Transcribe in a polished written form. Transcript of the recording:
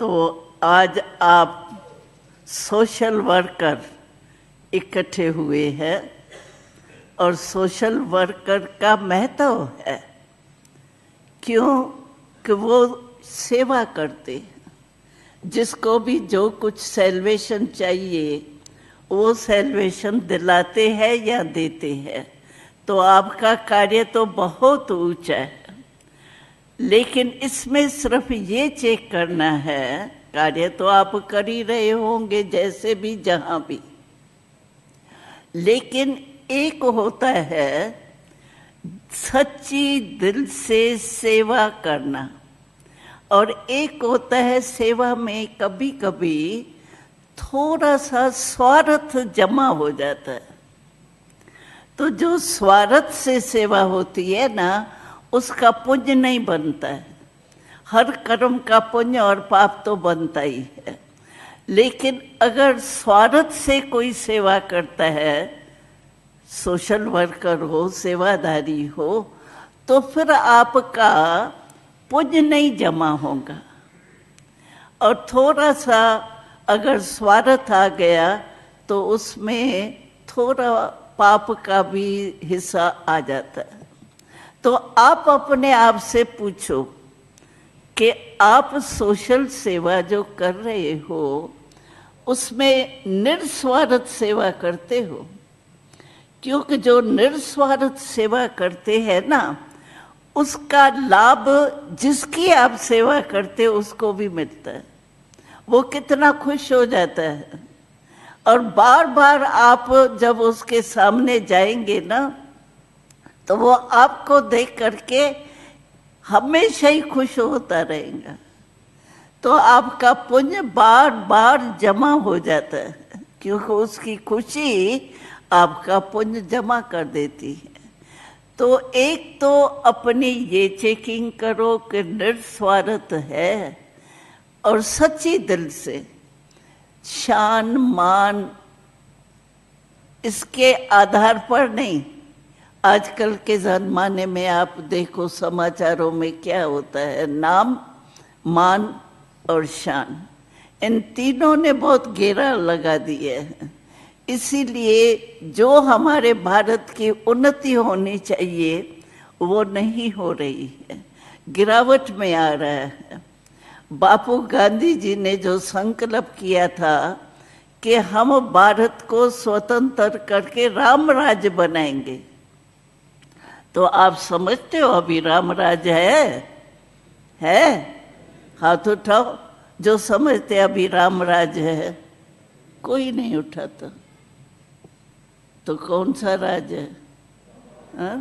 तो आज आप सोशल वर्कर इकट्ठे हुए हैं और सोशल वर्कर का महत्व है, क्यों कि वो सेवा करते हैं। जिसको भी जो कुछ सैल्वेशन चाहिए वो सैल्वेशन दिलाते हैं या देते हैं। तो आपका कार्य तो बहुत ऊंचा है, लेकिन इसमें सिर्फ ये चेक करना है, कार्य तो आप कर ही रहे होंगे जैसे भी जहाँ भी, लेकिन एक होता है सच्ची दिल से सेवा करना, और एक होता है सेवा में कभी कभी थोड़ा सा स्वार्थ जमा हो जाता है। तो जो स्वार्थ से सेवा होती है ना, उसका पुण्य नहीं बनता है। हर कर्म का पुण्य और पाप तो बनता ही है, लेकिन अगर स्वार्थ से कोई सेवा करता है, सोशल वर्कर हो, सेवादारी हो, तो फिर आपका पुण्य नहीं जमा होगा। और थोड़ा सा अगर स्वार्थ आ गया तो उसमें थोड़ा पाप का भी हिस्सा आ जाता है। तो आप अपने आप से पूछो कि आप सोशल सेवा जो कर रहे हो उसमें निस्वार्थ सेवा करते हो? क्योंकि जो निस्वार्थ सेवा करते हैं ना, उसका लाभ जिसकी आप सेवा करते हो उसको भी मिलता है। वो कितना खुश हो जाता है। और बार बार आप जब उसके सामने जाएंगे ना, तो वो आपको देख करके हमेशा ही खुश होता रहेगा। तो आपका पुण्य बार बार जमा हो जाता है, क्योंकि उसकी खुशी आपका पुण्य जमा कर देती है। तो एक तो अपनी ये चेकिंग करो कि निस्वार्थ है और सच्ची दिल से शान मान इसके आधार पर नहीं। आजकल के ज़माने में आप देखो समाचारों में क्या होता है, नाम, मान और शान, इन तीनों ने बहुत घेरा लगा दिया है। इसीलिए जो हमारे भारत की उन्नति होनी चाहिए वो नहीं हो रही है, गिरावट में आ रहा है। बापू गांधी जी ने जो संकल्प किया था कि हम भारत को स्वतंत्र करके राम राज्य बनाएंगे, तो आप समझते हो अभी राम राज्य है? हाथ उठाओ जो समझते अभी राम राज्य है। कोई नहीं उठाता। तो कौन सा राज्य है?